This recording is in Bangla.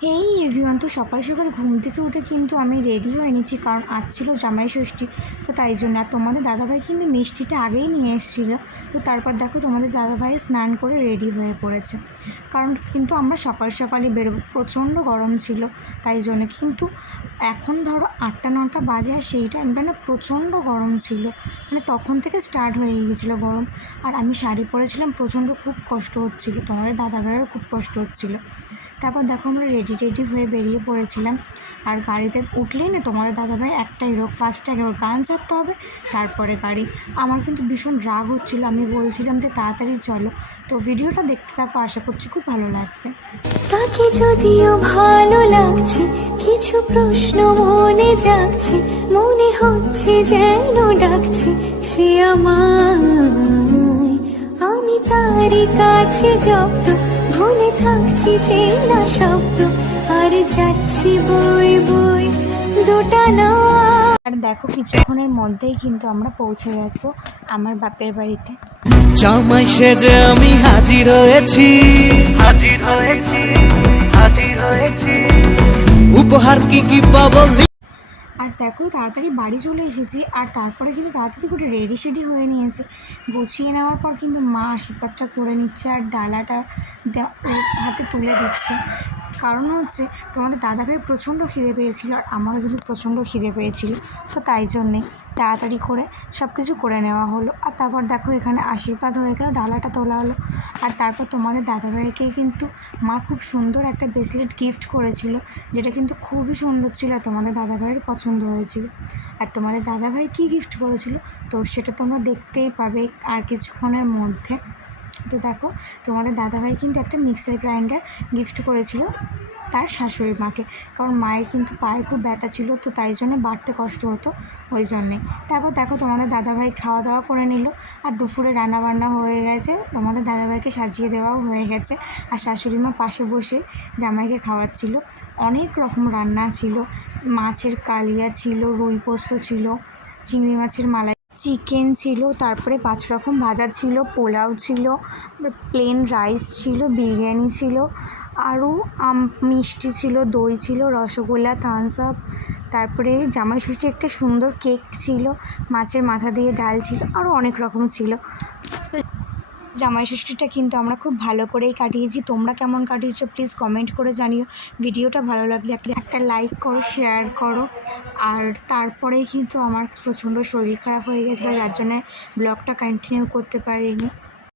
এই এভরিওয়ান, তো সকাল সকাল ঘুম থেকে উঠে কিন্তু আমি রেডি হয়ে নিচ্ছি, কারণ আজ ছিল জামাই ষষ্ঠী। তো তাই জন্য আর তোমাদের দাদাভাই কিন্তু মিষ্টিটা আগেই নিয়ে এসেছিলো। তো তারপর দেখো তোমাদের দাদাভাই স্নান করে রেডি হয়ে পড়েছে, কারণ কিন্তু আমরা সকাল সকালই বেরোবো, প্রচণ্ড গরম ছিল তাই জন্য। কিন্তু এখন ধরো 8টা 9টা বাজে, আর সেই টাইমটা না প্রচণ্ড গরম ছিল, মানে তখন থেকে স্টার্ট হয়ে গিয়েছিলো গরম। আর আমি শাড়ি পরেছিলাম, প্রচণ্ড খুব কষ্ট হচ্ছিলো, তোমাদের দাদাভাইয়েরও খুব কষ্ট হচ্ছিলো। তারপর দেখো আমরা রেডি হয়ে বেরিয়ে পড়েছিলাম। আর গাড়িতে উঠলেই না তোমাদের দাদাভাই একটাই রোগ, ফার্স্ট আগে ওর গান চাপতে হবে, তারপরে গাড়ি। আমার কিন্তু ভীষণ রাগ হচ্ছিলো, আমি বলছিলাম যে তাড়াতাড়ি চলো। তো ভিডিওটা দেখতে থাকো, আশা করছি খুব ভালো লাগবে। তাকে যদিও ভালো লাগছে, কিছু প্রশ্ন মনে জাগছে, মনে হচ্ছে যেন ডাকছে সে আমায়। আমি তারই কাছে জব্দ, ভুলে থাকছি চেনা শব্দ, আর যাচ্ছি বই বই দুটা না। আর দেখো কিছুক্ষণের মধ্যেই কিন্তু আমরা পৌঁছে যাবো আমার বাপের বাড়িতে। জামাই সেজে আমি হাজির হয়েছি, উপহার কি কি পাবো। আর দেখো তাড়াতাড়ি বাড়ি চলে এসেছি, আর তারপরে কিন্তু তাড়াতাড়ি করে রেডি সেডি হয়ে নিয়েছি। গুছিয়ে নেওয়ার পর কিন্তু মা আশীর্বাদটা করে নিচ্ছে, আর ডালাটা ওর হাতে তুলে দিচ্ছে। কারণ হচ্ছে তোমাদের দাদাভাই প্রচণ্ড খিদে পেয়েছিল, আর আমারও কিন্তু প্রচণ্ড খিদে পেয়েছিল। তো তাই জন্যে তাড়াতাড়ি করে সব কিছু করে নেওয়া হলো। আর তারপর দেখো এখানে আশীর্বাদ হয়ে গেল, ডালাটা তোলা হলো। আর তারপর তোমাদের দাদাভাইকে কিন্তু মা খুব সুন্দর একটা ব্রেসলেট গিফট করেছিল, যেটা কিন্তু খুবই সুন্দর ছিল, আর তোমাদের দাদাভাইয়ের পছন্দ হয়েছিল। আর তোমাদের দাদাভাই কী গিফট করেছিল তো সেটা তোমরা দেখতেই পাবে আর কিছুক্ষণের মধ্যে। তো দেখো তোমাদের দাদাভাই কিন্তু একটা মিক্সার গ্রাইন্ডার গিফট করেছিল তার শাশুড়ি মাকে, কারণ মায়ের কিন্তু পায়ে খুব ব্যথা ছিল, তো তাই জন্য বাড়তে কষ্ট হতো, ওই জন্যে। তারপর দেখো তোমাদের দাদাভাই খাওয়া দাওয়া করে নিল, আর দুপুরে রান্নাবান্না হয়ে গেছে, তোমাদের দাদাভাইকে সাজিয়ে দেওয়াও হয়ে গেছে। আর শাশুড়ি মা পাশে বসে জামাইকে খাওয়াচ্ছিল। অনেক রকম রান্না ছিল, মাছের কালিয়া ছিল, রুই পোস্ত ছিল, চিংড়ি মাছের মালাই, চিকেন ছিল, তারপরে 5 রকম ভাজা ছিল, পোলাও ছিল, প্লেন রাইস ছিল, বিরিয়ানি ছিল, আরও মিষ্টি ছিল, দই ছিল, রসগোল্লা, থামস আপ, তারপরে জামাই ষষ্ঠী একটা সুন্দর কেক ছিল, মাছের মাথা দিয়ে ডাল ছিল, আরও অনেক রকম ছিল। তো জামাই ষষ্ঠীটা কিন্তু আমরা খুব ভালো করেই কাটিয়েছি। তোমরা কেমন কাটিয়েছো প্লিজ কমেন্ট করে জানিও। ভিডিওটা ভালো লাগলে একটা লাইক করো, শেয়ার করো। আর তারপরে কিন্তু আমার প্রচণ্ড শরীর খারাপ হয়ে গেছিলো, যার জন্যে ব্লগটা কন্টিনিউ করতে পারিনি।